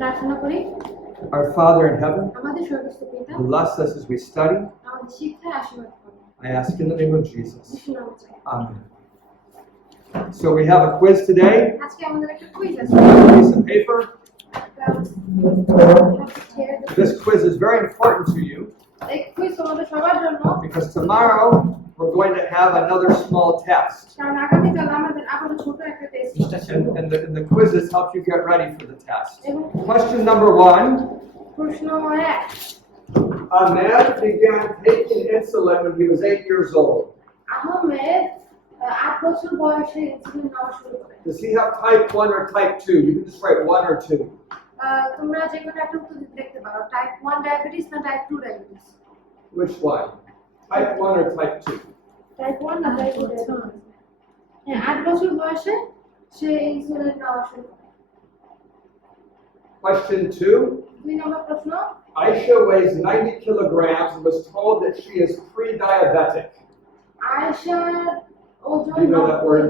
প্রার্থনা করি। Our Father in heaven, আমাদের স্বর্গস্থ পিতা, bless us as we study. আমাদের শিক্ষায় আশীর্বাদ করুন। I ask in the name of Jesus. যিশুর নামে চাই। Amen. So we have a quiz today. আজকে আমাদের একটা কুইজ আছে। Piece of paper. This quiz is very important to you এই কুইজ তোমাদের সবার জন্য, because tomorrow we're going to have another small test. কারণ আগামীকাল আমাদের আবার ছোট একটা টেস্ট আছে। And the quizzes help you get ready for the test. Question number 1. প্রশ্ন 1, A man began taking insulin when he was 8 years old. Ahmed 8 বছর বয়সে ইনসুলিন নেওয়া শুরু করে। Does he have type 1 or type 2? You can just write 1 or 2. তোমরা যে কোনো একটা উত্তর দেখতে পারো, টাইপ 1 ডায়াবেটিস না টাইপ 2 diabetes. Which one? Type 1 or type 2? টাইপ 1 না টাইপ 2 ডায়াবেটিস। হ্যাঁ, 8 বছর বয়সে সে ইনসুলিন নেওয়া শুরু করে। Question 2. 2 নম্বর প্রশ্ন, Aisha weighs 90 kilograms and was told that she is pre-diabetic. আয়েশার ওজন Do you know that word?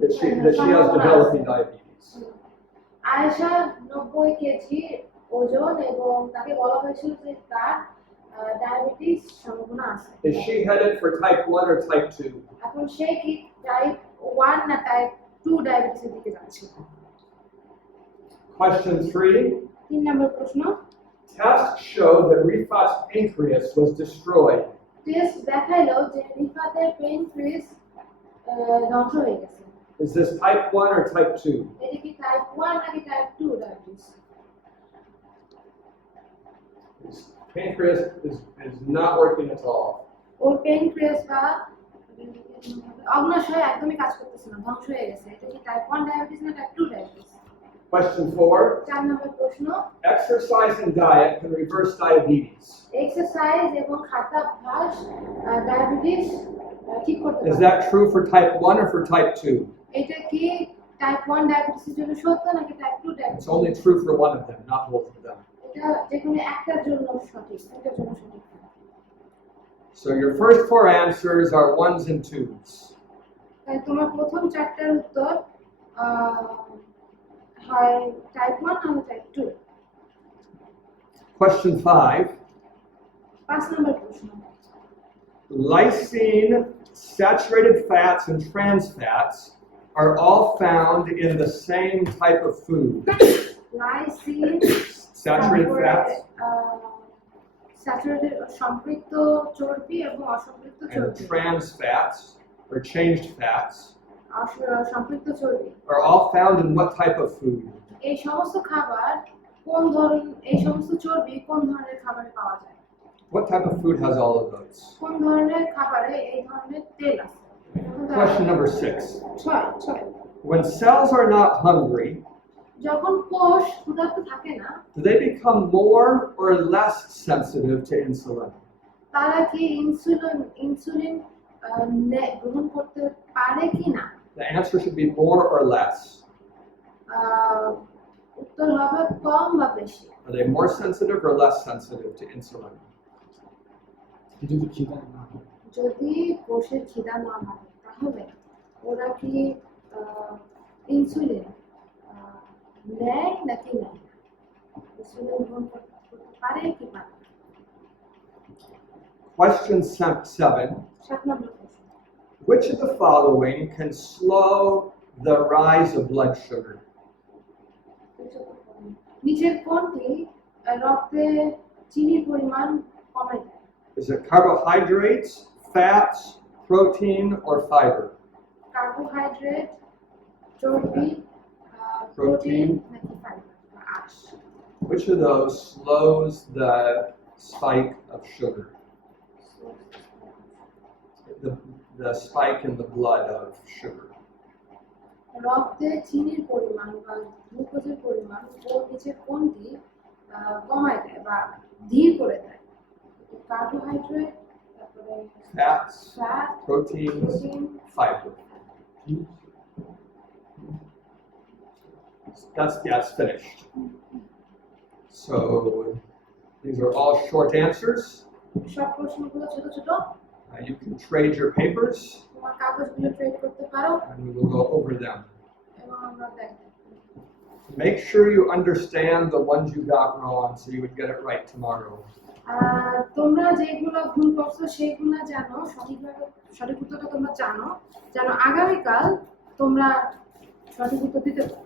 That she has developing diabetes. Ayesha 90 কেজি ওজন এবং তাকে বলা হয়েছিল যে তার ডায়াবেটিস সম্ভাবনা আছে। Is she headed for type 1 or type 2? এখন সে কি টাইপ 1 না টাইপ 2 ডায়াবেটিসের দিকে যাচ্ছে? Question 3. 3 নম্বর প্রশ্ন, Tests showed that Rifat's pancreas was destroyed. Test দেখাইলো যে রিফাতের পেনক্রিয়াস ধ্বংস হয়ে গেছে। Is this type 1 or type 2? এটা কি টাইপ 1 নাকি টাইপ 2 diabetes? His pancreas is not working at all. ওর পেনক্রিয়াস বা অগ্নাশয় একদমই কাজ করতেছে না, ধ্বংস হয়ে গেছে। এটা কি টাইপ 1 ডায়াবেটিস না টাইপ 2 ডায়াবেটিস? Question 4. 4 নম্বর প্রশ্ন, Exercise and diet can reverse diabetes. Exercise এবং খাদ্যাভ্যাস ডায়াবেটিস ঠিক করতে Is পারে। that true for type 1 or for type 2? এটা কি টাইপ 1 ডায়াবেটিসের জন্য সত্য নাকি টাইপ 2 diabetes? It's only true for one of them, not both of them. এটা যেকোনো একটার জন্য সঠিক, একটার জন্য সঠিক। So your first 4 answers are 1s and 2s. তাই তোমার প্রথম 4টার উত্তর হয় টাইপ 1 না টাইপ 2। Question 5. 5 নম্বর প্রশ্ন, Lysine, saturated fats, and trans fats are all found in the same type of food. Lysine, Saturated fats saturated সম্পৃক্ত চর্বি এবং অসম্পৃক্ত and চর্বি, trans fats, or changed fats, সম্পৃক্ত চর্বি are all found in what type of food? এই সমস্ত খাবার কোন ধরনের, এই সমস্ত চর্বি কোন ধরনের খাবারে পাওয়া যায়? What type of food has all of those? কোন ধরনের খাবারে এই ধরনের তেল আছে? Question number 6. 6 When cells are not hungry, যখন কোষ ক্ষুধার্ত থাকে না, do they become more or less sensitive to insulin? তারা কি ইনসুলিন গ্রহণ করতে পারে কি না? The answer should be more or less. উত্তর হবে কম বা বেশি। Are they more sensitive or less sensitive to insulin? যদি কোষের খিদা না হয় তাহলে ওরা কি ইনসুলিন নেয় নাকি নেয়? ইনসুলিন গ্রহণ করতে পারে কি পারে? Question 7. 7 নম্বর প্রশ্ন, Which of the following can slow the rise of blood sugar? নিচের কোনটি রক্তে চিনির পরিমাণ কমায় দেয়? Is it carbohydrates, fats, protein, or fiber? Carbohydrate, চর্বি, Protein. প্রোটিন নাকি ফাইবার বা আঁশ? Which of those slows the spike of sugar? The spike in the blood of sugar. রক্তে চিনির পরিমাণ বা গ্লুকোজের পরিমাণ ওর নিচে কোনটি কমায় দেয় বা ধীর করে দেয়? কার্বোহাইড্রেট, তারপরে Fats, fat, proteins, protein. fiber. That's finished. So these are all short answers. সব প্রশ্নগুলো ছোট ছোট। You can trade your papers তোমার কাগজগুলো ট্রেড করতে পারো and we will go over them. এবং আমরা দেখব। Make sure you understand the ones you got wrong so you would get it right tomorrow. তোমরা যেগুলো ভুল করছো সেগুলো জানো, সঠিক উত্তরটা তোমরা জানো, যেন আগামীকাল তোমরা সঠিক উত্তর দিতে পারো।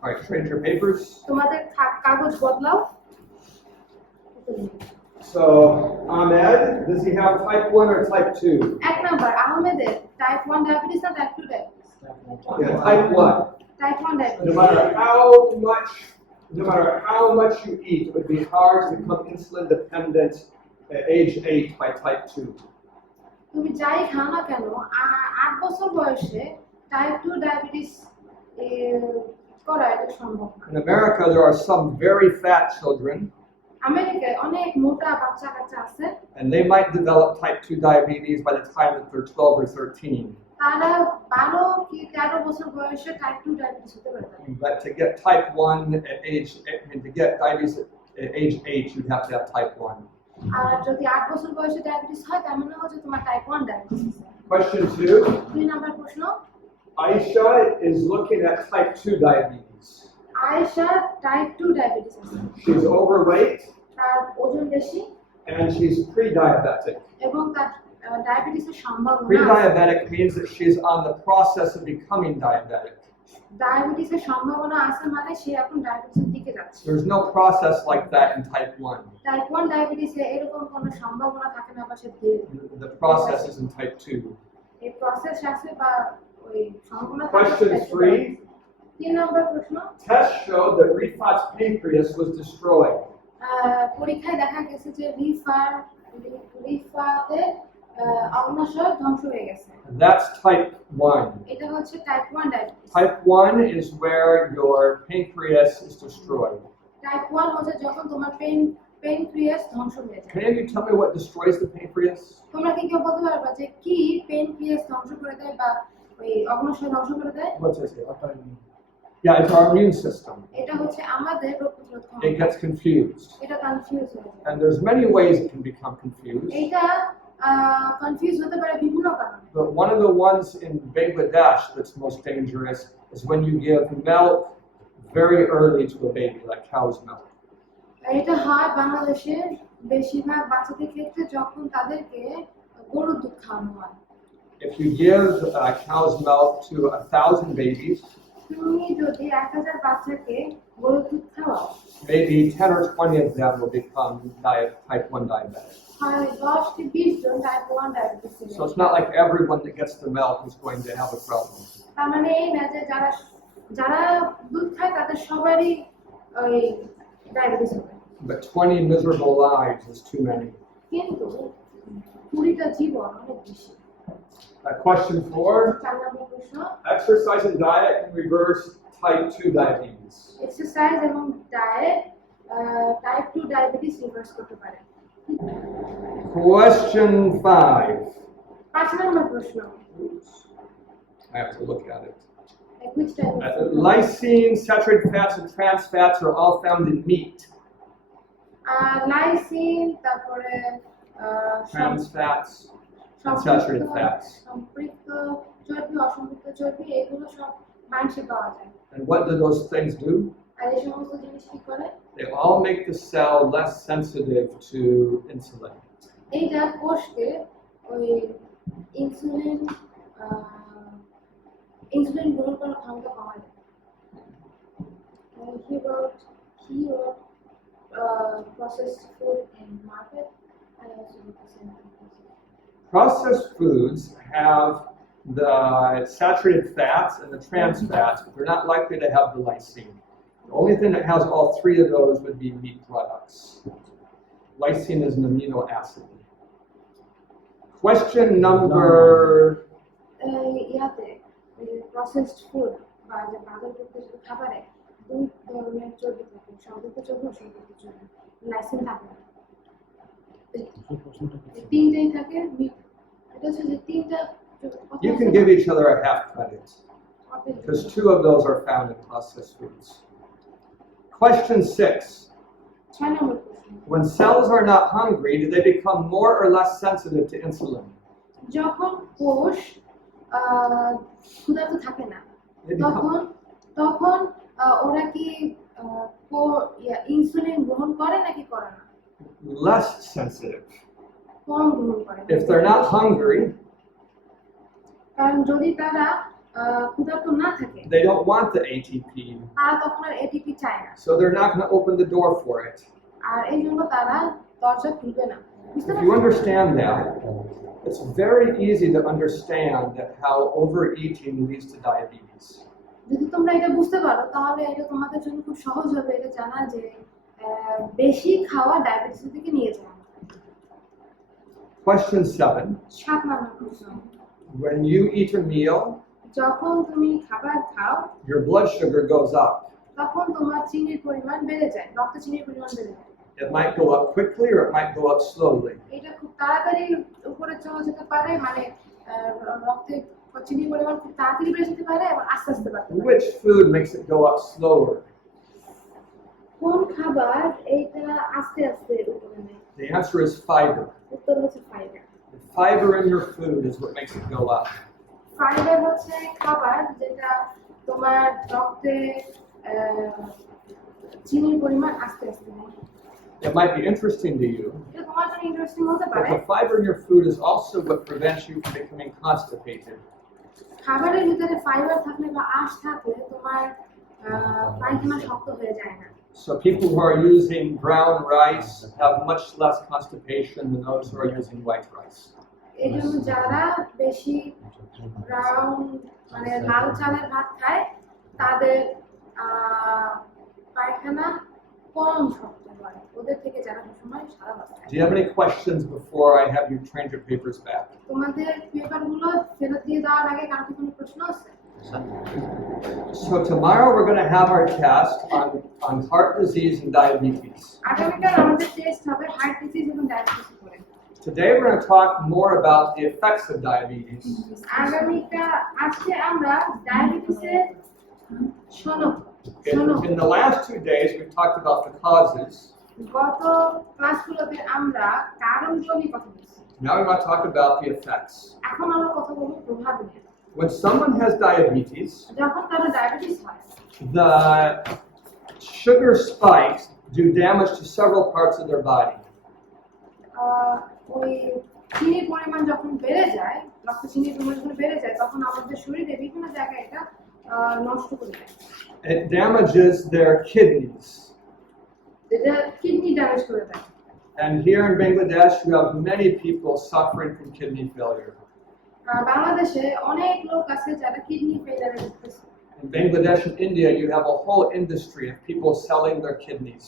All right, trade your papers. তোমাদের কাগজ বদলাও। So, Ahmed, does he have type 1 or type 2? এক নাম্বার, আহমেদের টাইপ 1 ডায়াবেটিস না টাইপ 2 ডায়াবেটিস? Yeah, type 1. টাইপ 1 No diabetes. matter how much you eat, it would be hard to become insulin dependent at age 8 by type 2. তুমি যাই খাও না কেন 8 বছর বয়সে টাইপ 2 ডায়াবেটিস করা এটা সম্ভব না। In America, there are some very fat children, আমেরিকায় অনেক মোটা বাচ্চা কাচ্চা আছে, and they might develop type 2 diabetes by the time that they're 12 or 13. তারা 12 কি 13 বছর বয়সে টাইপ 2 ডায়াবেটিস হতে পারে। But to get type 1 at to get diabetes at age 8, you'd have to have type 1. আর যদি 8 বছর বয়সে ডায়াবেটিস হয় তার মানে হচ্ছে তোমার টাইপ 1 ডায়াবেটিস আছে। Question 2. 2 নাম্বার প্রশ্ন, Aisha is looking at type 2 diabetes. আয়েশা টাইপ 2 ডায়াবেটিস আছে, She's overweight তার ওজন বেশি and she's pre-diabetic. এবং তার ডায়াবেটিসের সম্ভাবনা আছে। Pre-diabetic means that she's on the process of becoming diabetic. ডায়াবেটিসের সম্ভাবনা আছে মানে সে এখন ডায়াবেটিসের দিকে যাচ্ছে। There's no process like that in type 1. টাইপ 1 ডায়াবেটিসে এরকম কোনো সম্ভাবনা থাকে না বা সে ধীরে The process is in type 2. এই প্রসেস আছে বা ওই সম্ভাবনা থাকে। Question 3. 3 নম্বর প্রশ্ন, Tests showed that Rifat's pancreas was destroyed. পরীক্ষায় দেখা গেছে যে রিফাতে অগ্নাশয় ধ্বংস হয়ে গেছে। That's type 1. এটা হচ্ছে টাইপ 1 diabetes. Type 1 is where your pancreas is destroyed. Type 1 হচ্ছে যখন তোমার পেনক্রিয়াস ধ্বংস হয়ে যায়। Can any of you tell me what destroys the pancreas? তোমরা কি কেউ বলতে পারবা যে কি পেনক্রিয়াস ধ্বংস করে দেয় বা ওই অগ্নাশয় ধ্বংস করে দেয়? What's this? Yeah, it's our immune system. এটা হচ্ছে আমাদের রোগ প্রতিরোধ It ক্ষমতা। gets confused. এটা কনফিউজ হয়ে যায়। And there's many ways it can become confused. এটা কনফিউজ হতে পারে বিভিন্ন কারণে। But one of the ones in Bangladesh that's most dangerous is when you give milk very early to a baby, like cow's milk. এটা হয় বাংলাদেশে বেশিরভাগ বাচ্চাদের ক্ষেত্রে যখন তাদেরকে গরুর দুধ খাওয়ানো হয়। If you give cow's milk to 1,000 babies, তুমি যদি 1000 বাচ্চাকে গরুর দুধ খাওয়াও, maybe 10 or 20 of them will become type 1 diabetic. হয় 10 থেকে 20 জন type 1 diabetes. So it's not like everyone that gets the milk is going to have a problem. তার মানে এই না যে যারা দুধ খায় তাদের সবারই ওই ডায়াবেটিস হবে। But 20 miserable lives is too many. কিন্তু 20টা জীবন অনেক বেশি। Question 4. 4 নম্বর প্রশ্ন, Exercise and diet can reverse type 2 diabetes. Exercise এবং ডায়েট টাইপ 2 ডায়াবেটিস রিভার্স করতে পারে। Question 5. 5 নম্বর প্রশ্ন, Oops. I have to look at it. which type of Lysine, saturated fats, and trans fats are all found in meat. Lysine, তারপরে Trans fats and saturated fats. সম্পৃক্ত চর্বি, অসম্পৃক্ত চর্বি, এগুলো সব মাংসে পাওয়া যায়। And what do those things do? আর এই সমস্ত জিনিস কি করে? They all make the cell less sensitive to insulin. এইটা কোষকে ওই ইনসুলিন গ্রহণ করার ক্ষমতা কমায় দেয়। He wrote processed food in market. I also wrote the same thing. Processed foods have the saturated fats and the trans fats, but they're not likely to have the lysine. The only thing that has all three of those would be meat products. Lysine is an amino acid. Question number ইয়াতে processed food বা যে বাজারজাত খাবারে 2 ধরনের চর্বি থাকে, সম্পৃক্ত চর্বি, অসম্পৃক্ত চর্বি। লাইসিন থাকে না, তিনটেই থাকে। এটা হচ্ছে যে তিনটা। You can give each other a half credit because 2 of those are found in processed foods. Question 6. 6 নম্বর প্রশ্ন, When cells are not hungry, do they become more or less sensitive to insulin? যখন কোষ ক্ষুধার্ত থাকে না They তখন become, ওরা কি ইনসুলিন গ্রহণ করে নাকি করে না? Less sensitive. কম গ্রহণ করে। If they're not hungry, কারণ যদি তারা ক্ষুধার্ত না থাকে they don't want the ATP, তারা তখন আর এটিপি চায় না, so they're not going to open the door for it. আর এই জন্য তারা দরজা খুলবে না। বুঝতে If you পারছো? understand that, it's very easy to understand that how overeating leads to diabetes. যদি তোমরা এটা বুঝতে পারো তাহলে এটা তোমাদের জন্য খুব সহজ হবে এটা জানা যে বেশি খাওয়া ডায়াবেটিসের দিকে নিয়ে যায়। Question 7. 7 নম্বর প্রশ্ন, When you eat a meal, যখন তুমি খাবার খাও your blood sugar goes up. তখন তোমার চিনির পরিমাণ বেড়ে যায়, রক্তে চিনির পরিমাণ বেড়ে যায়। It might go up quickly or it might go up slowly. এটা খুব তাড়াতাড়ি উপরে চলে যেতে পারে, মানে রক্তে চিনির পরিমাণ খুব তাড়াতাড়ি বেড়ে যেতে পারে এবং আস্তে আস্তে বাড়তে পারে। Which food makes it go up slower? কোন খাবার এইটা আস্তে আস্তে উপরে নেয়? The answer is fiber. উত্তর হচ্ছে fibre. The fiber in your food is what makes it go up. Fibre হচ্ছে খাবার যেটা তোমার রক্তে চিনির পরিমাণ আস্তে আস্তে নেয়। It might be interesting to you, এটা তোমার জন্য ইন্টারেস্টিং হতে but পারে। the fiber in your food is also what prevents you from becoming constipated. খাবারের ভিতরে ফাইবার থাকলে বা আঁশ থাকলে তোমার পায়খানা শক্ত হয়ে যায় না। So people who are using brown rice have much less constipation than those who are using white rice. এই জন্য যারা বেশি ব্রাউন মানে লাল চালের ভাত খায় তাদের পায়খানা কম শক্ত হয় ওদের থেকে যারা সবসময় সাদা ভাত খায়। Do you have any questions before I have you change your papers back? তোমাদের পেপারগুলো ফেরত দিয়ে দেওয়ার আগে কার কি কোনো প্রশ্ন আছে? So tomorrow we're going to have our test on heart disease and diabetes. আগামীকাল আমাদের টেস্ট হবে হার্ট ডিজিজ এবং ডায়াবেটিস উপরে। Today we're going to talk more about the effects of diabetes. আজকে আমরা ডায়াবেটিসের In the last 2 days we've talked about the causes. গত ক্লাসগুলোতে আমরা কারণগুলো নিয়ে কথা বলেছি। Now we want to talk about the effects. এখন আমরা কথা বলবো প্রভাব নিয়ে। When someone has diabetes, যখন কারো ডায়াবেটিস হয় the sugar spikes do damage to several parts of their body. ওই চিনির পরিমাণ যখন বেড়ে যায়, রক্তে চিনির পরিমাণ যখন বেড়ে যায় তখন আমাদের শরীরে বিভিন্ন জায়গায় এটা নষ্ট করে দেয়। It damages their kidneys. এটা কিডনি ড্যামেজ করে দেয়। And here in Bangladesh, you have many people suffering from kidney failure. বাংলাদেশে অনেক লোক আছে যারা কিডনি ফেইলিয়ারে ভুগতেছে। In Bangladesh and India, you have a whole industry of people selling their kidneys.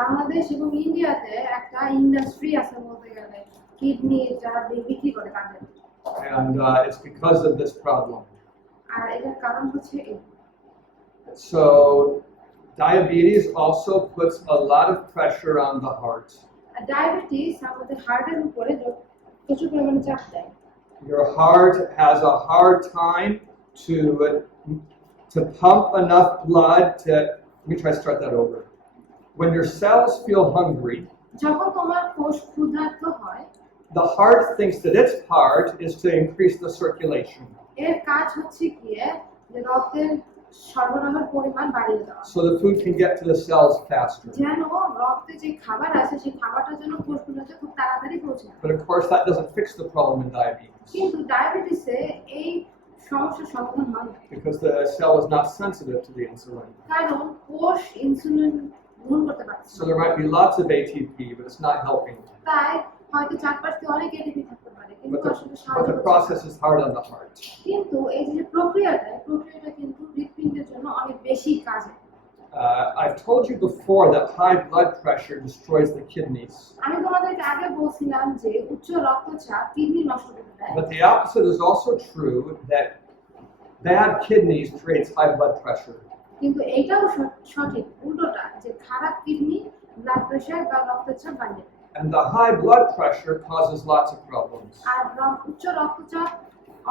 Bangladesh এবং ইন্ডিয়াতে একটা ইন্ডাস্ট্রি আছে বলতে গেলে কিডনি যারা বিক্রি করে তাদের। And it's because of this problem. আর এটার কারণ হচ্ছে এই। So, diabetes also puts a lot of pressure on the heart. Diabetes আমাদের হার্টের উপরে প্রচুর পরিমাণে চাপ দেয়। Your heart has a hard time to pump enough blood to. Let me try to start that over. When your cells feel hungry, যখন তোমার কোষ ক্ষুধার্ত হয়, the heart thinks that its part is to increase the circulation. এর কাজ হচ্ছে গিয়ে যে রক্তের সরবরাহের পরিমাণ বাড়িয়ে দেওয়া, So the food can get to the cells faster. যেন রক্তে যে খাবার আছে সেই খাবারটা যেন কোষগুলোতে খুব তাড়াতাড়ি পৌঁছে যায়। But of course, that doesn't fix the problem in diabetes কিন্তু ডায়াবেটিসে এই সমস্যার সমাধান হয় না, because the cell is not sensitive to the insulin. কারণ কোষ ইনসুলিন গ্রহণ করতে পারছে So there might be lots of ATP, but it's not helping. তাই হয়তো চারপাশে অনেক এটিপি থাকতে পারে কিন্তু আসলে But সাহায্য the করছে process is hard on the heart. না। কিন্তু এই যে প্রক্রিয়াটা কিন্তু হৃৎপিণ্ডের জন্য অনেক বেশি কাজে। I've told you before that high blood pressure destroys the kidneys. আমি তোমাদেরকে আগে বলছিলাম যে উচ্চ রক্তচাপ কিডনি নষ্ট করে দেয়, But the opposite is also true, that bad kidneys creates high blood pressure. কিন্তু এটাও সঠিক উল্টোটা যে খারাপ কিডনি ব্লাড প্রেশার বা রক্তচাপ বাড়িয়ে দেয়। And the high blood pressure causes lots of problems. আর উচ্চ রক্তচাপ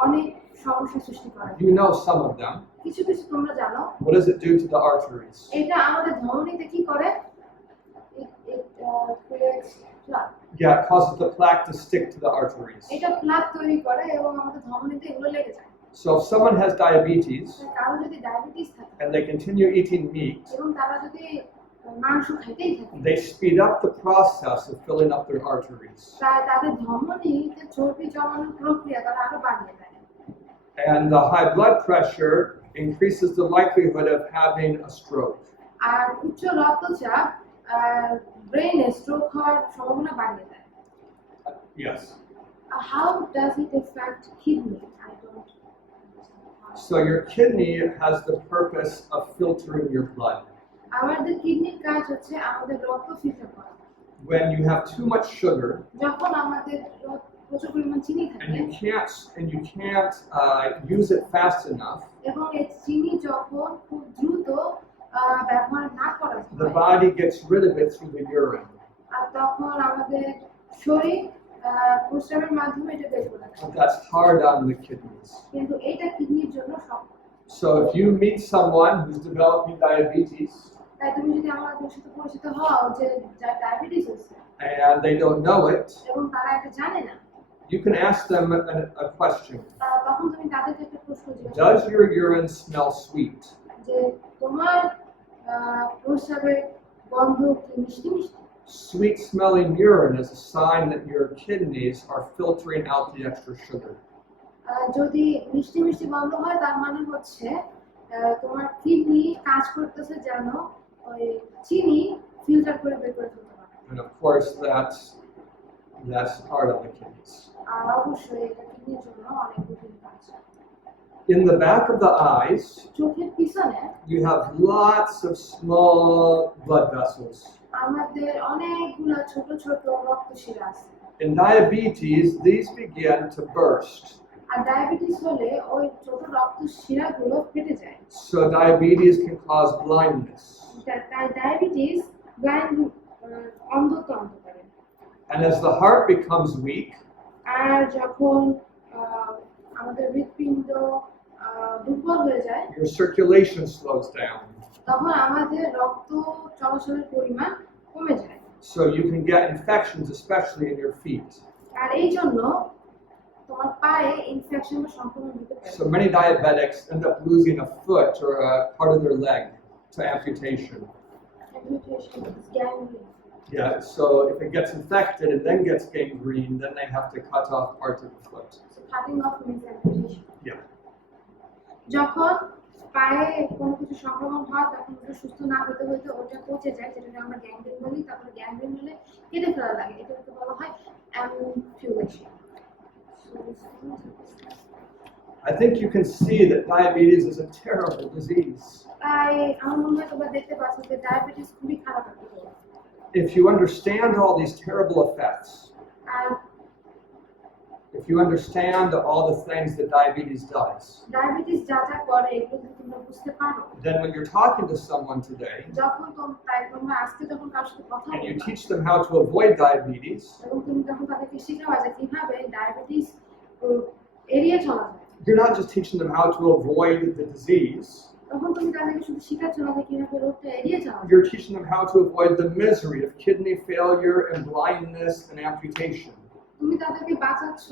অনেক সমস্যা সৃষ্টি করে। You know some of them. কিছু কিছু তোমরা জানো। What does it do to the arteries? এটা আমাদের ধমনীতে কি করে? It creates plaque. Yeah, it causes the plaque to stick to the arteries. এটা প্লাক তৈরি করে এবং আমাদের ধমনীতে এগুলো লেগে যায়। So if someone has diabetes কারো যদি ডায়াবেটিস থাকে and they continue eating meat, এবং তারা যদি মাংস খাইতেই থাকে they speed up the process of filling up their arteries. তাদের ধমনীতে চর্বি জমানোর প্রক্রিয়া তারা আরো বাড়িয়ে দেয় And the high blood pressure increases the likelihood of having a stroke. আর উচ্চ রক্তচাপ ব্রেনে স্ট্রোক হওয়ার সম্ভাবনা বাড়িয়ে দেয় Yes. How does it affect kidney? I don't understand. So your kidney has the purpose of filtering your blood. আমাদের কিডনির কাজ হচ্ছে আমাদের রক্ত ফিল্টার করা When you have too much sugar যখন আমাদের প্রচুর পরিমাণ চিনি and থাকে you can't use it fast enough, এবং এই চিনি যখন খুব দ্রুত ব্যবহার না করা the হয় body gets rid of it through the urine. আর তখন আমাদের শরীর প্রস্রাবের মাধ্যমে এটা বের করে দেয় But that's hard on the kidneys. কিন্তু এটা কিডনির জন্য শক্ত So if you meet someone who's developing diabetes তাই তুমি যদি আমাদের সাথে পরিচিত হও যে যার ডায়াবেটিস আছে and they don't know it, এবং তারা এটা জানে না you can ask them a question. তখন তুমি তাদেরকে একটা প্রশ্ন জিজ্ঞাসা Does your urine smell sweet? যে তোমার প্রস্রাবের গন্ধ কি মিষ্টি মিষ্টি Sweet smelling urine is a sign that your kidneys are filtering out the extra sugar. যদি মিষ্টি মিষ্টি গন্ধ হয় তার মানে হচ্ছে তোমার কিডনি কাজ করতেছে যেন ওই চিনি ফিল্টার করে বের করে ফেলতে পারে And of course, that's hard on the kidneys. আর অবশ্যই এটা কিডনির জন্য অনেক কঠিন কাজ In the back of the eyes, চোখের পিছনে you have lots of small blood vessels. আমাদের অনেকগুলো ছোট ছোট রক্তশিরা আছে In diabetes, these begin to burst. আর ডায়াবেটিস হলে ওই ছোট রক্তশিরাগুলো ফেটে যায় So diabetes can cause blindness. তাই ডায়াবেটিস ব্লাইন্ড অন্ধত্ব আনতে পারে And as the heart becomes weak, আর যখন আমাদের হৃৎপিণ্ড দুর্বল হয়ে যায় your circulation slows down. তখন আমাদের রক্ত চলাচলের পরিমাণ কমে যায় So you can get infections, especially in your feet. আর এই জন্য তোমার পায়ে ইনফেকশন বা সংক্রমণ হতে পারে So many diabetics end up losing a foot or a part of their leg to amputation. Amputation is gangrene. Yeah, so if it gets infected and then gets gangrene, then they have to cut off parts of the foot. So cutting off means amputation. Yeah. যখন পায়ে কোনো কিছু সংক্রমণ হয় তখন ওটা সুস্থ না হতে হতে ওটা পচে যায় যেটাকে আমরা গ্যাংগ্রিন বলি তারপরে গ্যাংগ্রিন হলে কেটে ফেলা লাগে এটাকে বলা হয় amputation I think you can see that diabetes is a terrible disease. তাই আমার মনে হয় তোমরা দেখতে পাচ্ছ যে ডায়াবেটিস খুবই খারাপ একটা রোগ If you understand all these terrible effects, আর if you understand all the things that diabetes does, diabetes যা যা করে এগুলো যদি তোমরা বুঝতে পারো then when you're talking to someone today যখন তোমরা আজকে যখন কার সাথে কথা and you বলবা teach them how to avoid diabetes, এবং তুমি যখন তাদেরকে শেখাবা যে কিভাবে ডায়াবেটিস এড়িয়ে চলা যায় you're not just teaching them how to avoid the disease, তখন তুমি তাদেরকে শুধু শেখাচ্ছ না যে কিভাবে রোগটা এড়িয়ে যাওয়া যায় you're teaching them how to avoid the misery of kidney failure and blindness and amputation. তুমি তাদেরকে বাঁচাচ্ছ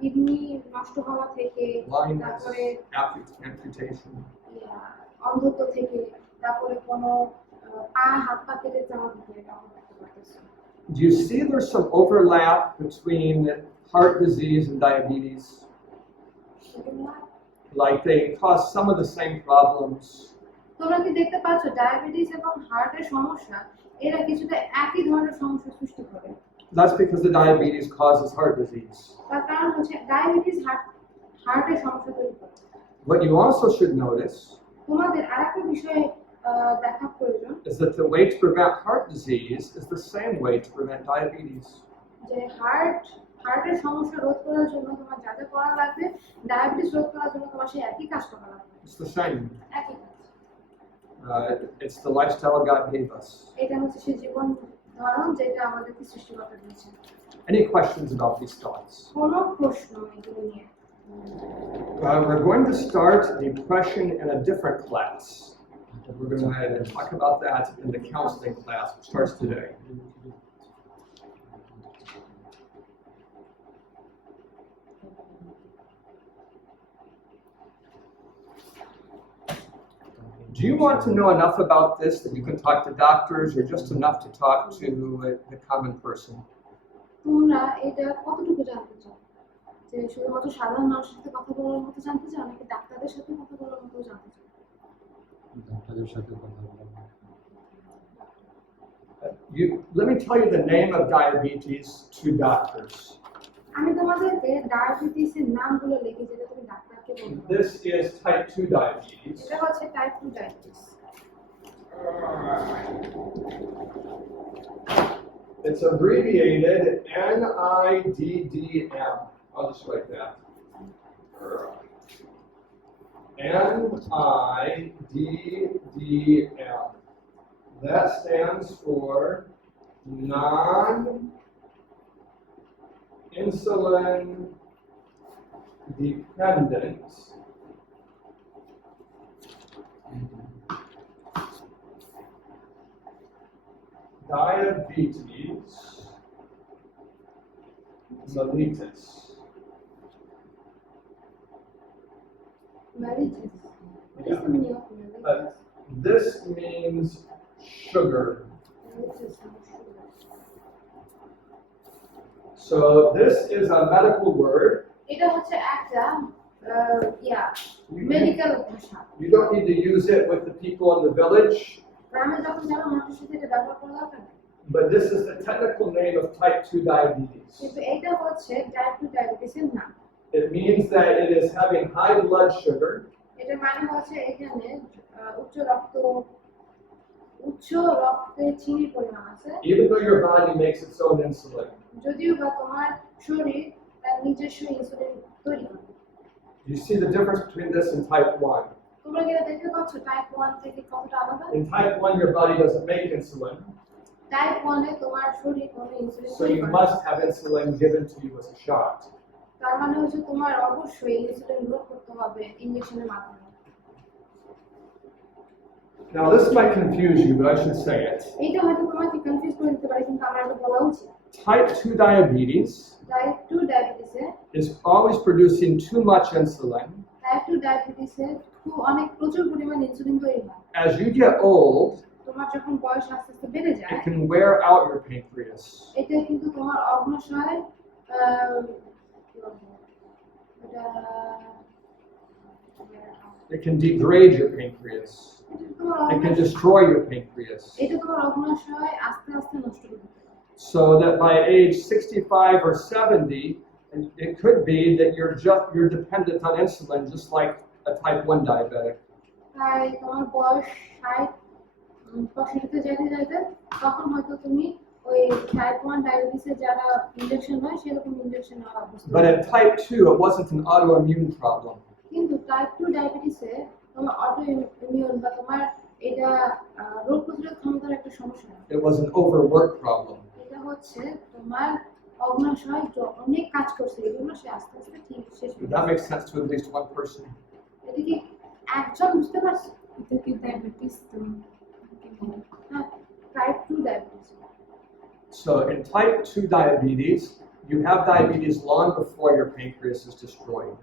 কিডনি নষ্ট হওয়া থেকে Blindness, তারপরে amputation. অন্ধত্ব থেকে তারপরে কোনো পা হাত পা কেটে যাওয়া থেকে এটা আমরা করতে পারতেছি Do you see there's some overlap between heart disease and diabetes? Like they cause some of the same problems. তোমরা কি দেখতে পাচ্ছ ডায়াবেটিস এবং হার্টের সমস্যা এরা কিছুটা একই ধরনের সমস্যা সৃষ্টি করে That's because the diabetes causes heart disease. তার কারণ হচ্ছে ডায়াবেটিস হার্টের সমস্যা তৈরি করে What you also should notice তোমাদের আরেকটা বিষয় দেখা প্রয়োজন is that the way to prevent heart disease is the same way to prevent diabetes. যে হার্টের সমস্যা রোধ করার জন্য তোমার যা যা করা লাগবে ডায়াবেটিস রোধ করার জন্য তোমার সেই একই কাজ করা লাগবে It's the same. একই কাজ It's the lifestyle God gave us. এটা হচ্ছে সেই জীবন ধরন যেটা আমাদেরকে সৃষ্টিকর্তা দিয়েছেন Any questions about these thoughts? কোনো প্রশ্ন এগুলো নিয়ে We're going to start depression in a different class. We're going to talk about that in the counseling class, which starts today. Do you want to know enough about this that you can talk to doctors or just enough to talk to the common person? তোমরা এটা কতটুকু জানতে চাও? যে শুধুমাত্র সাধারণ মানুষের সাথে কথা বলার মতো জানতে চাও নাকি ডাক্তারদের সাথে কথা বলার মতো জানতে চাও? ডাক্তারের সাথে কথা বলা। Let me tell you the name of diabetes to doctors. আমি তোমাদেরকে ডায়াবেটিসের নামগুলো লিখে যেটা তুমি ডাক্তারকে বলবে। This is type 2 diabetes. এটা হচ্ছে টাইপ 2 diabetes. It's abbreviated NIDDM. I'll just write that. NIDDM. That stands for non-insulin dependent diabetes mellitus. Mellitus. What is the meaning of mellitus? This means sugar. Mellitus means sugar. So this is a medical word. এটা হচ্ছে একটা মেডিকেল ভাষা। You don't need to use it with the people in the village, গ্রামে যখন যাবে মানুষের সাথে এটা ব্যবহার করা দরকার নেই। but this is the technical name of type 2 diabetes. কিন্তু এটা হচ্ছে টাইপ 2 ডায়াবেটিসের নাম। It means that it is having high blood sugar, এটা মানে হচ্ছে এখানে উচ্চ রক্তে চিনির পরিমাণ আছে, even though your body makes its own insulin. যদিও বা তোমার শরীর তার নিজস্ব ইনসুলিন তৈরি করে। You see the difference between this and type 1. তোমরা কি এটা দেখতে পাচ্ছ টাইপ 1 থেকে কতটা আলাদা? In type 1, your body doesn't make insulin, type 1 এ তোমার শরীর কোনো ইনসুলিন so তৈরি you করে না। must have insulin given to you as a shot. তার মানে হচ্ছে তোমার অবশ্যই ইনসুলিন গ্রহণ করতে হবে ইনজেকশনের মাধ্যমে। Now, this might confuse you, but I should say it. এইটা হয়তো তোমাকে কনফিউজ করে দিতে পারে কিন্তু আমার এটা বলা উচিত। Type 2 diabetes টাইপ 2 ডায়াবেটিসে is always producing too much insulin. Type 2 ডায়াবেটিসে প্রচুর পরিমাণ ইনসুলিন তৈরি হয়। As you get old, তোমার যখন বয়স আস্তে আস্তে বেড়ে যায় it can wear out your pancreas. এটা কিন্তু তোমার অগ্ন্যাশয় কি বলবো? এটা It can degrade your pancreas. তোমার It can destroy your pancreas. এটা তোমার অগ্ন্যাশয় আস্তে আস্তে নষ্ট করে দেবে। So that by age 65 or 70, it could be that you're dependent on insulin, just like a type 1 diabetic. তাই তোমার বয়স 60-65 যেতে যেতে তখন হয়তো তুমি ওই টাইপ 1 ডায়াবেটিসে যারা ইনজেকশন হয় সেরকম ইনজেকশন নেওয়া অবস্থা। But in type 2, it wasn't an autoimmune problem. কিন্তু টাইপ 2 ডায়াবেটিসে তোমার অটো ইমিউন বা তোমার এটা রোগ প্রতিরোধ ক্ষমতার একটা সমস্যা না। It was an overwork problem. এটা হচ্ছে তোমার অগ্ন্যাশয় অনেক কাজ করছে এজন্য সে আস্তে আস্তে ঠিক শেষ হয়ে That যাচ্ছে। makes sense to at least one person. এটা কি একজন বুঝতে পারছে? এটা কি ডায়াবেটিস তো হ্যাঁ, টাইপ 2 diabetes. So in type 2 diabetes, you have diabetes long before your pancreas is destroyed.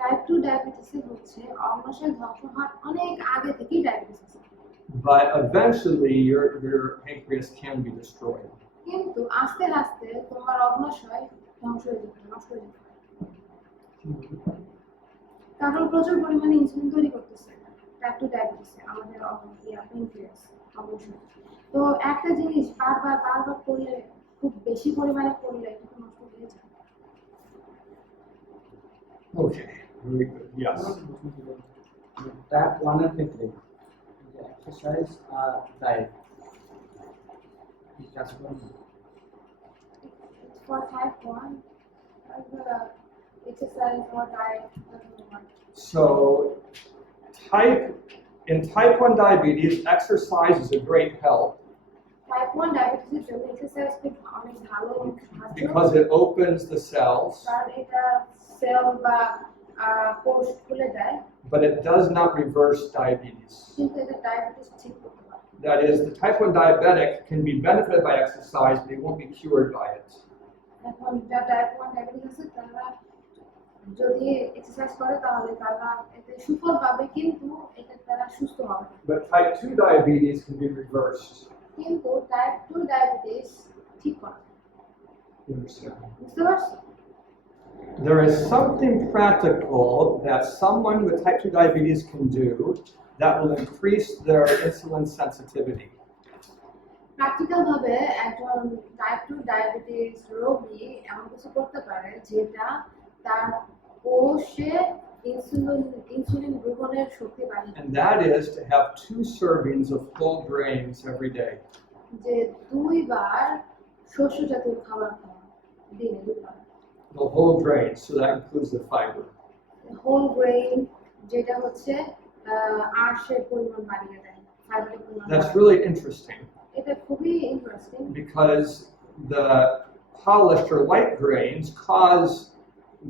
Type 2 ডায়াবেটিসে হচ্ছে অগ্ন্যাশয় ধ্বংস হওয়ার অনেক আগে থেকেই ডায়াবেটিস আছে। But eventually, your pancreas can be destroyed. কিন্তু আস্তে আস্তে তোমার অগ্ন্যাশয় ধ্বংস হয়ে যেতে পারে, নষ্ট হয়ে যেতে পারে। কারণ প্রচুর পরিমাণে ইনসুলিন তৈরি করতেছে টাইপ 2 ডায়াবেটিসে আমাদের প্যানক্রিয়াস অগ্ন্যাশয়। তো একটা জিনিস বারবার করলে খুব বেশি পরিমাণে করলে এটা তো নষ্ট হয়ে যায়। Okay, very good. Yes. Type 1 এর ক্ষেত্রে এক্সারসাইজ আর ডায়েট কি কাজ করে না? It's for type 1 exercise or diet doesn't work. So, in type 1 diabetes, exercise is a great help type 1 ডায়াবেটিসের জন্য এক্সারসাইজ খুব অনেক ভালো সাহায্য because it opens the cells, কারণ এটা সেল বা কোষ খুলে দেয় but it does not reverse diabetes. কিন্তু এটা ডায়াবেটিস ঠিক করতে পারে। That is, the type 1 diabetic can be benefited by exercise, but they won't be cured by it. এখন যারা টাইপ 1 ডায়াবেটিস আছে তারা যদি এক্সারসাইজ করে তাহলে তারা এতে সুফল পাবে কিন্তু এটা তারা সুস্থ হবে না। But type 2 diabetes can be reversed. কিন্তু টাইপ 2 ডায়াবেটিস ঠিক করা যায়। You understand? বুঝতে পারছো? There is something practical that someone with type 2 diabetes can do that will increase their insulin sensitivity. Practical ভাবে একজন টাইপ 2 ডায়াবেটিস রোগী এমন কিছু করতে পারে যেটা তার কোষে ইনসুলিন গ্রহণের শক্তি বাড়িয়ে দেয়। And that is to have 2 servings of whole grains every day. যে 2 বার শস্য জাতীয় খাবার খাওয়া দিনে 2 বার। The whole grains, so that includes the fiber. Whole grain যেটা হচ্ছে আঁশের পরিমাণ বাড়িয়ে দেয়, ফাইবারের পরিমাণ That's বাড়িয়ে really interesting দেয়। এটা খুবই interesting because the polished or white grains cause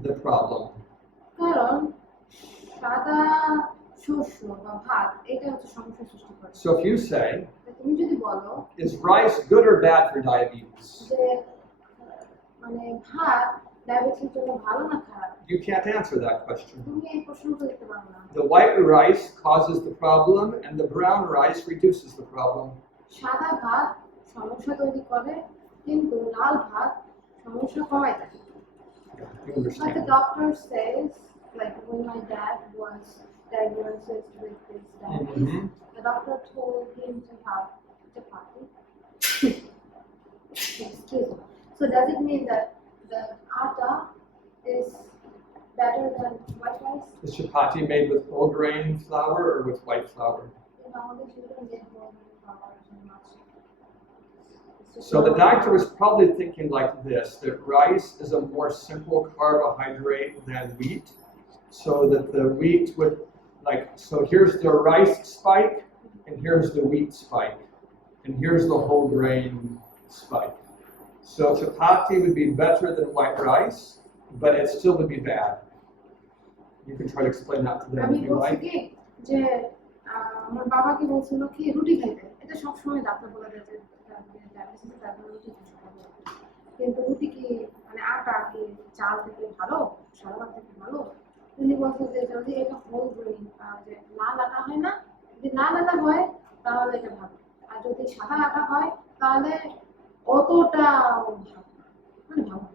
the problem. কারণ সাদা শস্য বা ভাত এটা হচ্ছে সমস্যা সৃষ্টি করে। So if you say, তুমি যদি বলো is rice good or bad for diabetes? যে মানে ভাত ডায়াবেটিসের জন্য ভালো না খারাপ, You can't answer that question. তুমি এই প্রশ্ন তো দিতে পারো না। The white rice causes the problem and the brown rice reduces the problem. সাদা ভাত সমস্যা তৈরি করে কিন্তু লাল ভাত সমস্যা কমায় দেয়। You Like the understand? doctor says, like when my dad was diagnosed with this diabetes, Mhm. the doctor told him to have chapati. Excuse me. So does it mean that the atta is better than white rice? Is chapati made with whole grain flour or with white flour? In Bangladesh, we don't get more than flour so much. It's just So the flour. doctor was probably thinking like this, that rice is a more simple carbohydrate than wheat, so that the wheat would, so here's the rice spike, and here's the wheat spike, and here's the whole grain spike. So chapati would be better than white rice, but it still would be bad. You can try to explain that to them আমি if you বলছি like. কি যে আমার বাবাকে বলছিল কি রুটি খাইতে, এটা সবসময় ডাক্তার বলে দেয় যে ডায়াবেটিসে তার জন্য রুটি খেতে হবে। কিন্তু রুটি কি মানে আটা কি চাল থেকে ভালো, সাদা ভাত থেকে ভালো? উনি বলছে যে যদি এটা হোল গ্রেইন যে লাল আটা হয় না, যদি লাল আটা হয় তাহলে এটা ভালো, আর যদি সাদা আটা হয় তাহলে অতটা ভালো না, মানে ভালো না।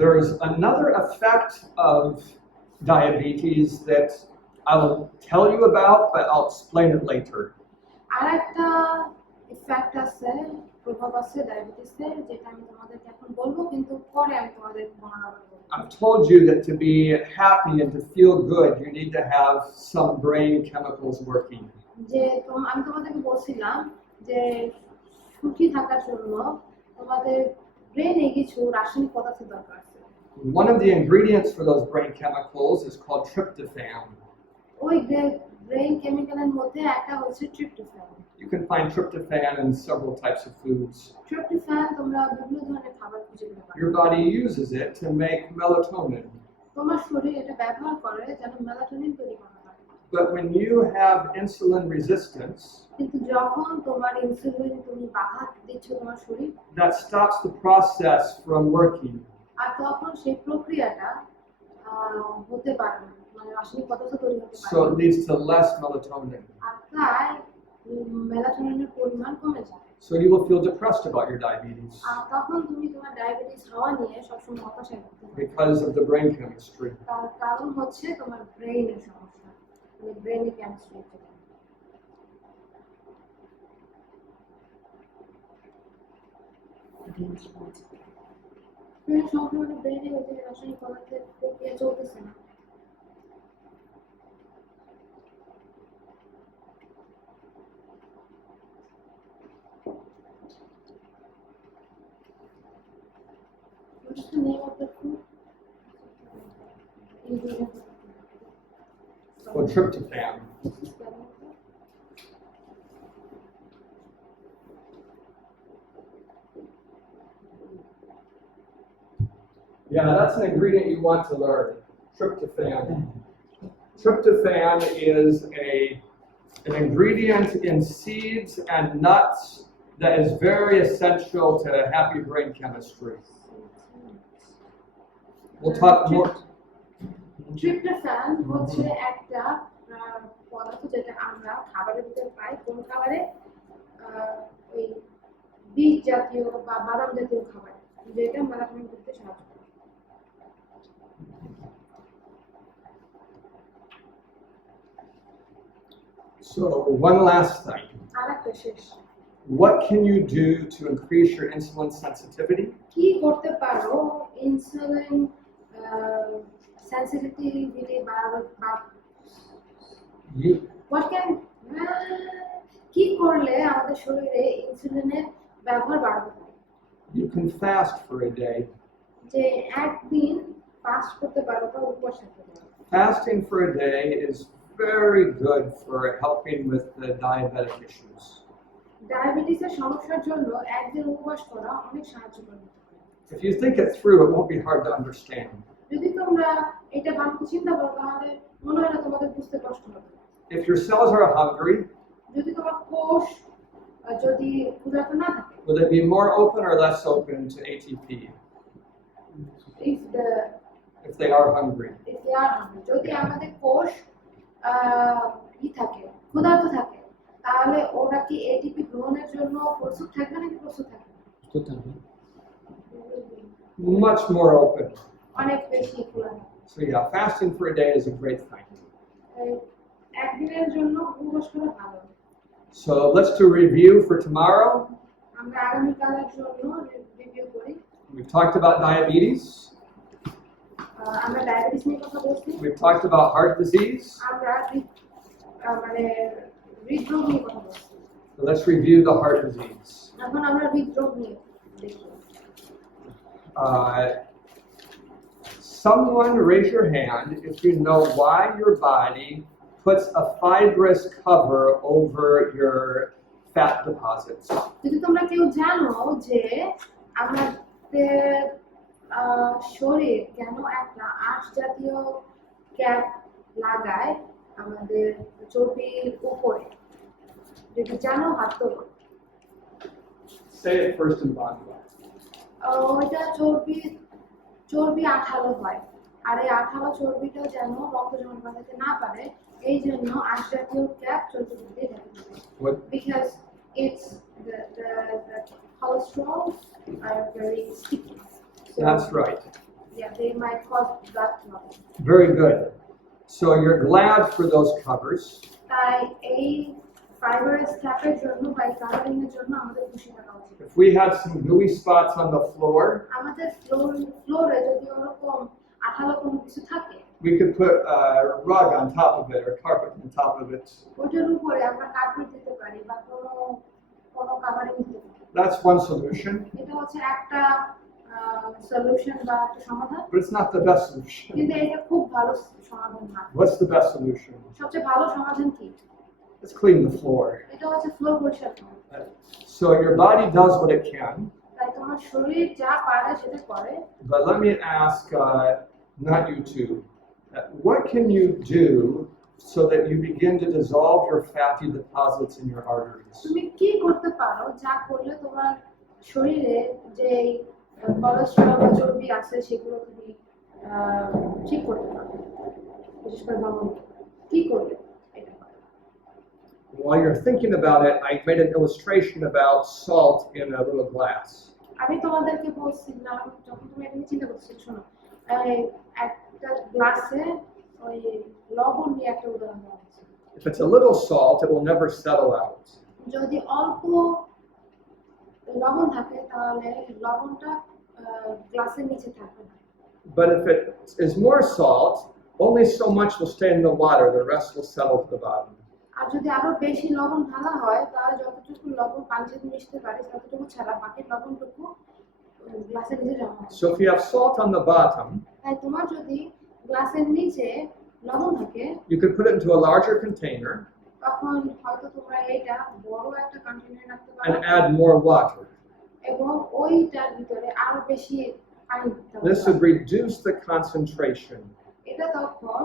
There's another effect of diabetes that I'll tell you about, but I'll explain it later. আর একটা ইফেক্ট আছে, প্রভাব আছে ডায়াবেটিসের, যেটা আমি তোমাদেরকে এখন বলবো, কিন্তু পরে আমি তোমাদের বর্ণনা করবো। I've told you that to be happy and to feel good, you need to have some brain chemicals working. যে আমি তোমাদেরকে বলছিলাম যে সুখী থাকার জন্য তোমাদের ব্রেনে কিছু রাসায়নিক পদার্থের দরকার আছে। One of the ingredients for those brain chemicals is called tryptophan. ওই ব্রেন কেমিক্যালের মধ্যে একটা হচ্ছে tryptophan. You can find tryptophan in several types of foods. Tryptophan তোমরা বিভিন্ন ধরনের খাবার খুঁজে পেতে পারো। Your body uses it to make melatonin. তোমার শরীর এটা ব্যবহার করে যেন মেলাটোনিন তৈরি করা হয়। But when you have insulin resistance, কিন্তু যখন তোমার ইনসুলিন তুমি বাধা দিচ্ছ তোমার শরীর, that stops the process from working. আর তখন সেই প্রক্রিয়াটা হতে পারে না, মানে রাসায়নিক পদার্থ তৈরি হতে পারে So it না। leads to less melatonin. আর তাই মেলাটোনিনের পরিমাণ কমে যায়। So you will feel depressed about your diabetes আর তখন তুমি তোমার ডায়াবেটিস হওয়া নিয়ে সবসময় হতাশায় ভুগতে থাকো। because of the brain chemistry. তার কারণ হচ্ছে তোমার ব্রেইনের সমস্যা, মানে ব্রেইনের কেমিস্ট্রি। ব্রেইনের সমস্যা মানে ব্রেইনে ওই যে রাসায়নিক পদার্থের প্রক্রিয়া চলতেছে না। What's the name of the food? Or tryptophan. Yeah, that's an ingredient you want to learn. Tryptophan. Tryptophan is an ingredient in seeds and nuts that is very essential to happy brain chemistry. We'll talk more. Tryptophan হচ্ছে একটা পদার্থ যেটা আমরা খাবারের ভিতরে পাই, কোন খাবারে? ওই বীজ জাতীয় বা বাদাম জাতীয় খাবার, যেটা মেলাটোনিন করতে সাহায্য করে। So one last thing. আর একটা শেষ, What can you do to increase your insulin sensitivity? কি করতে পারো insulin sensitivity You what can কি করলে আমাদের শরীরে ইনসুলিনের ব্যবহার বাড়াতে পারে? you can fast for a day. যে একদিন ফাস্ট করতে পারো বা উপবাস থাকতে পারো। Fasting for a day is very good for helping with the diabetic issues. ডায়াবেটিসের সমস্যার জন্য একদিন উপবাস করা অনেক সাহায্য করে। If you think it through, it won't be hard to understand. যদি তোমরা এটা বানাতে চিন্তা করো তাহলে মনে হয় না তোমাদের বুঝতে কষ্ট হবে। If your cells are hungry, যদি তোমার কোষ যদি ক্ষুধার্ত না থাকে, will they be more open or less open to ATP if if they are hungry? they are hungry, যদি আমাদের কোষ থাকে, ক্ষুধার্ত থাকে, তাহলে ওরা কি এটিপি গ্রহণের জন্য প্রস্তুত থাকবে নাকি প্রস্তুত থাকবে? তো থাকবে। Much more open. অনেক বেশি খোলা থাকে। So yeah, fasting for a day is a great thing. একদিনের জন্য উপবাস করা ভালো। So let's do a review for tomorrow. আমরা আগামীকালের জন্য রিভিউ করি। We've talked about diabetes. আমরা ডায়াবেটিস নিয়ে কথা বলছি, We've talked about heart disease. আমরা মানে হৃদরোগ নিয়ে কথা বলছি। So let's review the heart disease. এখন আমরা হৃদরোগ নিয়ে দেখি। Someone raise your hand if you know why your body puts a fibrous cover over your fat deposits. যদি তোমরা কেউ জানো যে আমাদের শরীর কেন একটা আঁশ জাতীয় ক্যাপ লাগায় আমাদের চর্বির উপরে, যদি জানো হাত তোলো। Say it first in Bangla. ওইটা চর্বি আঠালো হয়, আর এই আঠালো চর্বিটা যেন রক্ত জমাট বাঁধাতে না পারে, এই জন্য আঁশ জাতীয় ক্যাপ চর্বি দিয়ে ঢেকে থাকে। What? Because it's the cholesterol are very sticky. So, That's right. yeah, they might cause blood clotting. Very good. So you're glad for those covers. তাই এই fibrous ক্যাপের জন্য বা কাভারিং এর জন্য আমাদের খুশি থাকা উচিত। If we had some gooey spots on the floor, আমাদের ফ্লোরে যদি ওরকম আঠালো কোনো কিছু থাকে, we could put a rug on top of it or carpet on top of it. ওটার উপরে আমরা কার্পেট দিতে পারি বা কোনো কাভারিং দিতে পারি। That's one solution, এটা হচ্ছে একটা সলিউশন বা একটা সমাধান, but it's not the best solution. কিন্তু এটা খুব ভালো সমাধান না। What's the best solution? সবচেয়ে ভালো সমাধান কি? Let's clean the floor. এটা হচ্ছে ফ্লোর পরিষ্কার করা। So your body does what it can, তাই তোমার শরীর যা পারে সেটা করে। but let me ask, not you two, what can you do so that you begin to dissolve your fatty deposits in your arteries? তুমি কি করতে পারো যা করলে তোমার শরীরে যে কোলেস্টেরল বা চর্বি আছে সেগুলো তুমি ঠিক করতে পারো, বিশেষ করে দমন কি করলে এটা পারো? While you're thinking about it, I made an illustration about salt in a little glass. আমি তোমাদেরকে বলছিলাম যখন তুমি এটা নিয়ে চিন্তা করছিলে, শোনো, একটা গ্লাসে ওই লবণ নিয়ে একটা উদাহরণ দেওয়া হয়েছে। If it's a little salt, it will never settle out. যদি অল্প লবণ থাকে তাহলে লবণটা গ্লাসের নিচে থাকবে না। But if it is more salt, only so much will stay in the water, the rest will settle to the bottom. আর যদি আরো বেশি লবণ ঢালা হয় তাহলে যতটুকু লবণ পানির সাথে মিশতে পারে ততটুকু ছাড়া বাকি লবণটুকু গ্লাসের নিচে জমা হয়। So if you have salt on the bottom, তাই তোমার যদি গ্লাসের নিচে লবণ থাকে you could put it into a larger container তখন হয়তো তোমরা এটা বড় একটা কন্টেনারে রাখতে পারো and add more water. এবং ওইটার ভিতরে আরো বেশি পানি দিতে This would হবে। reduce the concentration, এটা তখন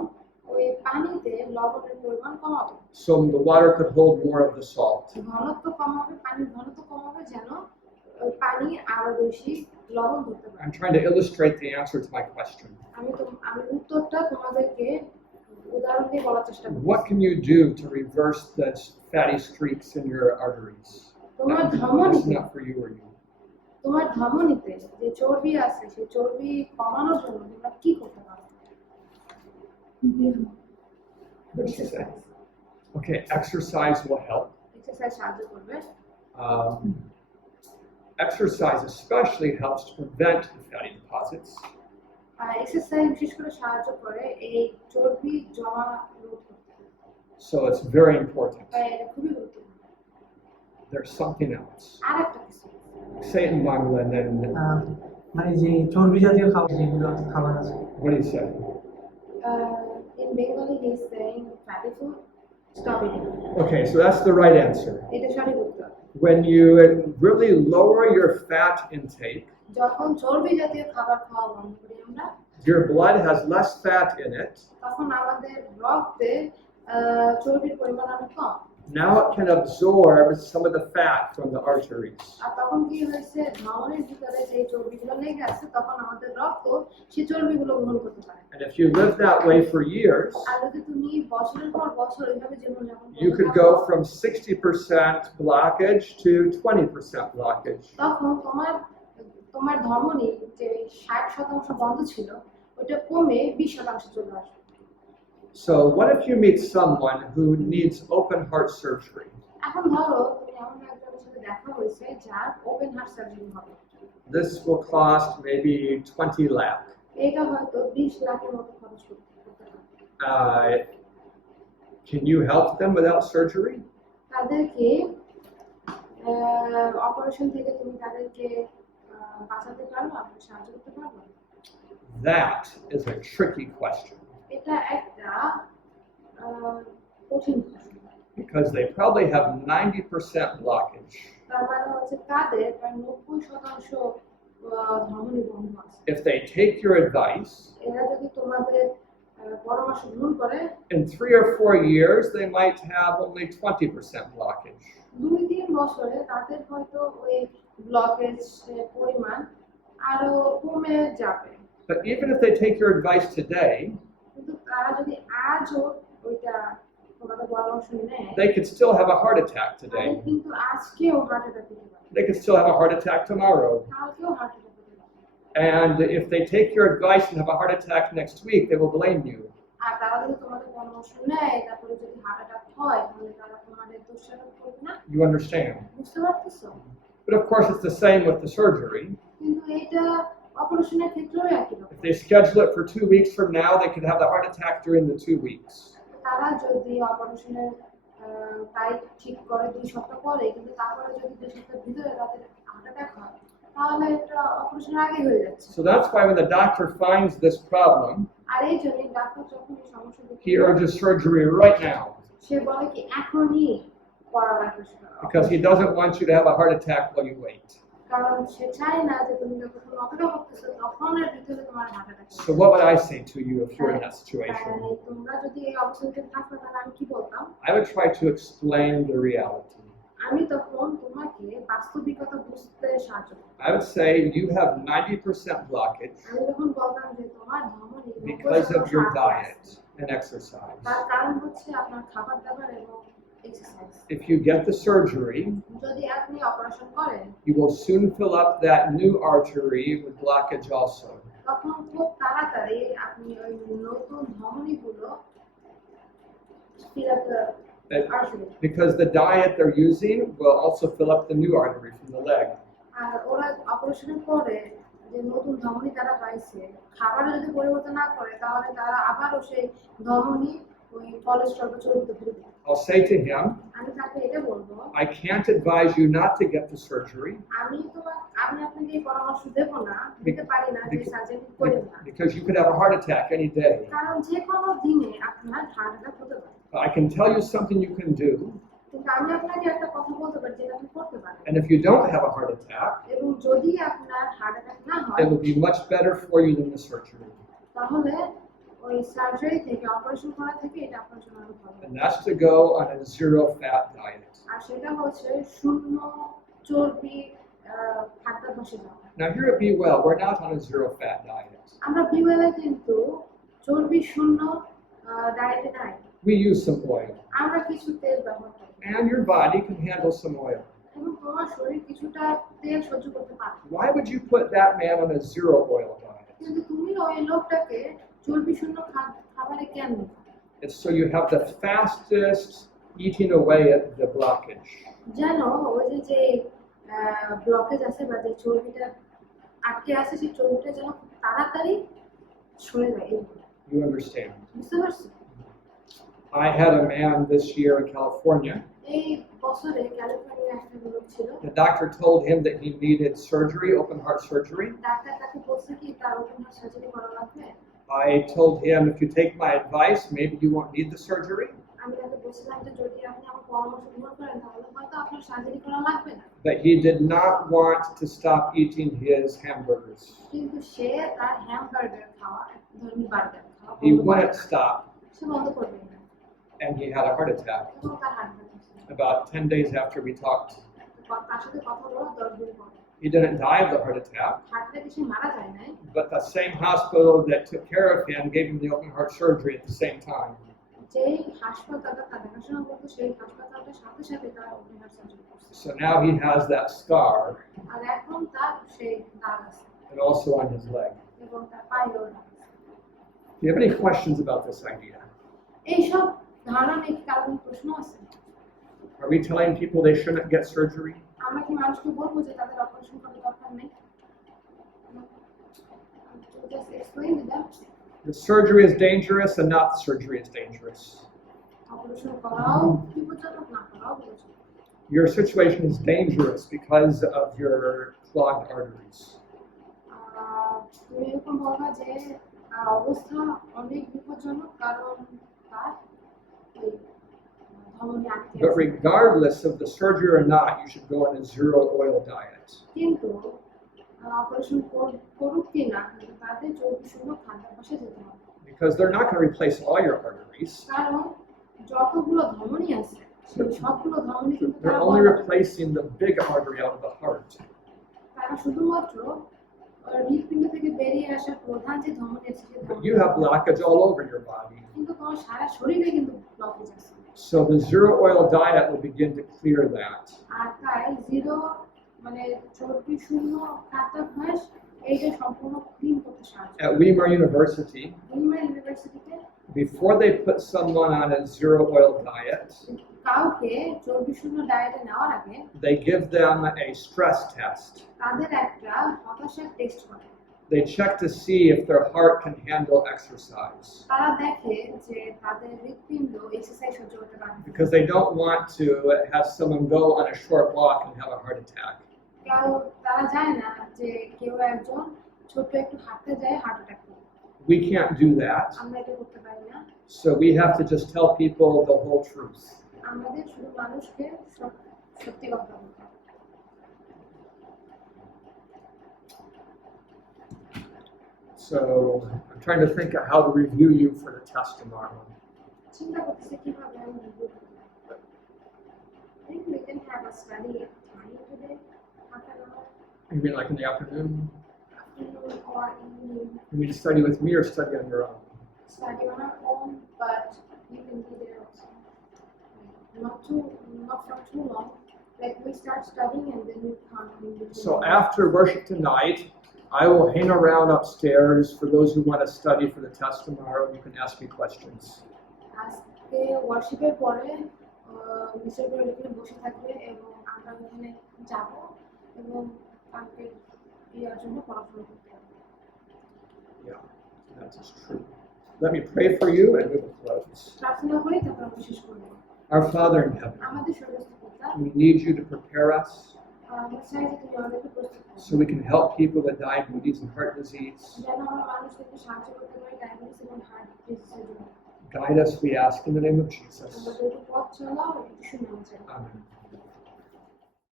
ওই পানিতে লবণের পরিমাণ কমাবে, so the water could hold more of the salt. ঘনত্ব কমাবে, পানির ঘনত্ব কমাবে যেন ওই পানি আরো বেশি লবণ ধরতে পারে। I'm trying to illustrate the answer to my question. আমি উত্তরটা তোমাদেরকে উদাহরণ দিয়ে বলার চেষ্টা করব। What can you do to reverse the fatty streaks in your arteries? তোমার That's ধমনীতে not for you or you. তোমার ধমনীতে যে চর্বি আছে সেই চর্বি কমানোর জন্য তোমরা কি করতে পারো? What did she say? Okay, exercise will help. Exercise সাহায্য করবে। Um, exercise especially helps to prevent the fatty deposits. Exercise বিশেষ করে সাহায্য করে এই চর্বি জমা রোধ করতে। So it's very important. তাই এটা খুবই গুরুত্বপূর্ণ। There's something else. আরেকটা কিছু Say it in Bangla and then মানে যে চর্বি জাতীয় খাবার যেগুলো খাবার আছে what do you say? in Bengali he is saying fatty food stop eating. Okay, so that's the right answer. এটা সঠিক উত্তর। When you really lower your fat intake, যখন চর্বি জাতীয় খাবার খাওয়া বন্ধ করি আমরা your blood has less fat in it. তখন আমাদের রক্তে চর্বির পরিমাণ অনেক কম। Now it can absorb some of the fat from the arteries. আর তখন কি হয়েছে ধমনীর ভিতরে যে চর্বিগুলো লেগে আছে তখন আমাদের রক্ত সেই চর্বিগুলো গ্রহণ করতে পারে। And if you live that way for years, আর যদি তুমি বছরের পর বছর এইভাবে জীবনযাপন you করতে could থাকো, go from 60% blockage to 20% blockage. তখন তোমার ধমনী যে 60% বন্ধ ছিল ওটা কমে 20% চলে আসবে। So what if you meet someone who needs open heart surgery? এখন ধরো তুমি এমন একজনের সাথে দেখা হয়েছে যার ওপেন হার্ট সার্জারি হবে। This will cost maybe 20 lakh. এটা হয়তো 20 লাখের মতো খরচ করতে হবে। Can you help them without surgery? তাদেরকে অপারেশন থেকে তুমি তাদেরকে বাঁচাতে পারো, আপনি সাহায্য করতে পারবে? That is a tricky question এটা একটা কঠিন প্রশ্ন। because they probably have 90% blockage. তার মানে হচ্ছে তাদের প্রায় 90% ধমনী বন্ধ আছে। If they take your advice, এরা যদি তোমাদের পরামর্শ গ্রহণ করে in 3 or 4 years, they might have only 20% blockage. 2-3 বছরে তাদের হয়তো ওই ব্লকেজ পরিমাণ আরো কমে যাবে। But even if they take your advice today, কিন্তু তারা যদি আজও ওইটা তোমাদের পরামর্শ নেয় they could still have a heart attack তাদের today. কিন্তু আজকেও হার্ট অ্যাটাক হতে পারে, They could still have a heart attack tomorrow. কালকেও হার্ট অ্যাটাক হতে পারে। And if they take your advice and have a heart attack next week, they will blame you. আর তারা যদি তোমাদের পরামর্শ নেয় তারপরে যদি হার্ট অ্যাটাক হয় তাহলে তারা তোমাদের দোষারোপ করবে না। You understand? বুঝতে পারতেছো? But of course, it's the same with the surgery. কিন্তু এটা অপারেশনের ক্ষেত্রেও একই If রকম। they schedule it for 2 weeks from now, they could have the heart attack during the 2 weeks. তারা যদি অপারেশনের টাইপ ঠিক করে 2 সপ্তাহ পরে, কিন্তু তারপরে যদি 2 সপ্তাহের ভিতরে তাদের হার্ট অ্যাটাক হয় তাহলে এটা অপারেশনের আগে হয়ে যাচ্ছে। So that's why when the doctor finds this problem, আর এই জন্যই ডাক্তার যখন এই সমস্যা দেখে he urges surgery right now সে বলে কি এখনই করা লাগবে সেটা। because he doesn't want you to have a heart attack while you wait. কারণ সে চায় না যে তুমি যখন অপেক্ষা করতেছো তখন এর ভিতরে তোমার heart attack So what would I say to you if you're in that situation? তোমরা যদি এই অবস্থাতে থাকতে তাহলে আমি কি বলতাম? I would try to explain the reality. আমি তখন তোমাকে বাস্তবিকতা বুঝতে সাহায্য করতাম। I would say you have 90% blockage আমি তখন বলতাম যে তোমার ধমনী because of your diet and exercise. তার কারণ হচ্ছে আপনার খাবার দাবার এবং exercise. If you get the surgery, যদি আপনি অপারেশন করেন you will soon fill up that new artery with blockage also. তখন খুব তাড়াতাড়ি আপনি ওই নতুন ধমনীগুলো fill up the artery। Because the diet they're using will also fill up the new artery from the leg. আর ওরা অপারেশনের পরে যে নতুন ধমনী তারা পাইছে, খাবারে যদি পরিবর্তন না করে তাহলে তারা আবারও সেই ধমনী ওই কোলেস্টেরল বা চর্বিতে ভরে দেবে। I'll say to him, আমি তাকে এটা বলবো, I can't advise you not to get the surgery আমি আপনাকে এই পরামর্শ দেব না, দিতে পারি না যে সার্জারি করেন না, because you could have a heart attack any day. কারণ যে কোনো দিনে আপনার হার্ট অ্যাটাক হতে পারে। But I can tell you something you can do, কিন্তু আমি আপনাকে একটা কথা বলতে পারি যেটা আপনি করতে পারেন, and if you don't have a heart attack, এবং যদি আপনার হার্ট অ্যাটাক না হয় it will be much better for you than the surgery. তাহলে ওই সার্জারি থেকে অপারেশন করা থেকে এটা আপনার জন্য আরো ভালো। And that's to go on a zero fat diet. আর সেটা হচ্ছে শূন্য চর্বি খাদ্যাভ্যাসে যাওয়া। Now here at Be Well, we're not on a zero-fat diet. আমরা বিওয়েলে কিন্তু চর্বি শূন্য ডায়েটে নাই। We use some oil, আমরা কিছু তেল ব্যবহার করি and your body can handle some oil. এবং তোমার শরীর কিছুটা তেল সহ্য করতে পারে। Why would you put that man on a zero-oil diet? কিন্তু তুমি ওই লোকটাকে চর্বি শূন্য খাবারে কেন নিতে? It's so you have the fastest eating away at the blockage. যেন ওই যে ব্লকেজ আছে বা যে চর্বিটা আটকে আছে সেই চর্বিটা যেন খুব তাড়াতাড়ি সরে যায়। এইগুলো You understand? বুঝতে পারছো? I had a man this year in California. এই বছরে ক্যালিফোর্নিয়া একটা লোক ছিল, The doctor told him that he needed surgery, open heart surgery. Doctor তাকে বলছে কি তার ওপেন হার্ট সার্জারি করা লাগবে। I told him, if you take my advice, maybe you won't need the surgery. আমি তাকে বলছিলাম যে যদি আপনি আমার পরামর্শ গ্রহণ করেন তাহলে হয়তো আপনার সার্জারি করা লাগবে না। But he did not want to stop eating his hamburgers. কিন্তু সে তার হ্যামবার্গার খাওয়া, এক ধরনের বার্গার খাওয়া He বন্ধ wouldn't করবে। stop, সে বন্ধ করবে না and he had a heart attack এবং তার হার্ট অ্যাটাক হয়েছিল। about 10 days after we talked. তার সাথে কথা বলা 10 দিন পরে He didn't die of the heart attack, heart অ্যাটাকে সে মারা যায় নাই, but the same hospital that took care of him gave him the open heart surgery at the same time. যেই হাসপাতালটা তার দেখাশোনা করতো সেই হাসপাতালটার সাথে সাথে তার ওপেন হার্ট সার্জারি করছে। So now he has that scar আর এখন তার সেই দাগ আছে and also on his leg. এবং তার পায়েও দাগ আছে। Do you have any questions about this idea? এইসব ধারণা নিয়ে কি কারো কোনো প্রশ্ন আছে? Are we telling people they shouldn't get surgery? আমরা কি মানুষকে বলবো যে তাদের অপারেশন করার দরকার নেই? Just explain to them. The surgery is dangerous and not the surgery is dangerous. Operation করাও বিপজ্জনক, না করাও বিপজ্জনক। Your situation is dangerous because of your clogged arteries. তুমি এরকম বলবা যে তার অবস্থা অনেক বিপজ্জনক কারণ তার এই ধমনী আটকে But আছে। regardless of the surgery or not, you should go on a zero oil diet. কিন্তু অপারেশন করুক কি না, কিন্তু তাদের চর্বি শূন্য খাদ্যাভ্যাসে যেতে হবে। Because they're not going to replace all your arteries. কারণ যতগুলো ধমনী আছে সেই সবগুলো ধমনী কিন্তু They're তারা only বন্ধ। replacing the big artery out of the heart. তারা শুধুমাত্র হৃৎপিণ্ড থেকে বেরিয়ে আসা প্রধান যে ধমনী আছে সেই But ধমনী, you have blockage all over your body. কিন্তু তোমার সারা শরীরে কিন্তু ব্লকেজ আছে। So the zero oil diet will begin to clear that. আর তাই জিরো মানে চর্বি শূন্য খাদ্যাভ্যাস এইটা সম্পূর্ণ ক্লিন করতে সাহায্য করে। At Weimar University, উইমেন ইউনিভার্সিটিতে before they put someone on a zero oil diet, কাউকে চর্বি শূন্য ডায়েটে নেওয়ার আগে they give them a stress test. তাদের একটা হতাশার টেস্ট করে। They check to see if their heart can handle exercise. তারা দেখে যে তাদের হৃৎপিণ্ড এক্সারসাইজ সহ্য করতে পারে Because they don't want to have someone go on a short walk and have a heart attack. কেউ, তারা যায় না যে কেউ একজন ছোট্ট একটু হাঁটতে যায় হার্ট অ্যাটাক করে। We can't do that. আমরা এটা করতে পারি না। So we have to just tell people the whole truth. আমাদের শুধু মানুষকে সত্যি কথা বলতে হবে। So I'm trying to think of how to review you for the test tomorrow. চিন্তা করতেছে কিভাবে আমি রিভিউ করব। I think we can have a study time today, half an hour, You mean like in the afternoon? afternoon or evening. You mean study with me or study on your own? Study on our own, but you can be there also. Not for too long. Like we start studying and then you come in between. So after worship tonight, I will hang around upstairs for those who want to study for the test tomorrow. You can ask me questions. আজকে ওয়ার্শিপের পরে মিস্টার করে এখানে বসে থাকবে এবং আমরা ওখানে যাব এবং কালকে ইয়ার জন্য পড়াশোনা করতে হবে। Yeah, that is true. Let me pray for you and we will close. প্রার্থনা করি তারপর আমরা শেষ করব। Our Father in heaven, আমাদের স্বর্গস্থ পিতা, we need you to prepare us আমরা চাই যে তুমি আমাদেরকে প্রস্তুত করো so we can help people with diabetes and heart disease. যেন আমরা মানুষদেরকে সাহায্য করতে পারি ডায়াবেটিস এবং হার্ট ডিজিজের জন্য। Guide us, we ask, in the name of Jesus. আমাদেরকে পথ চলাও এবং যিশুর নামে চাই। Amen.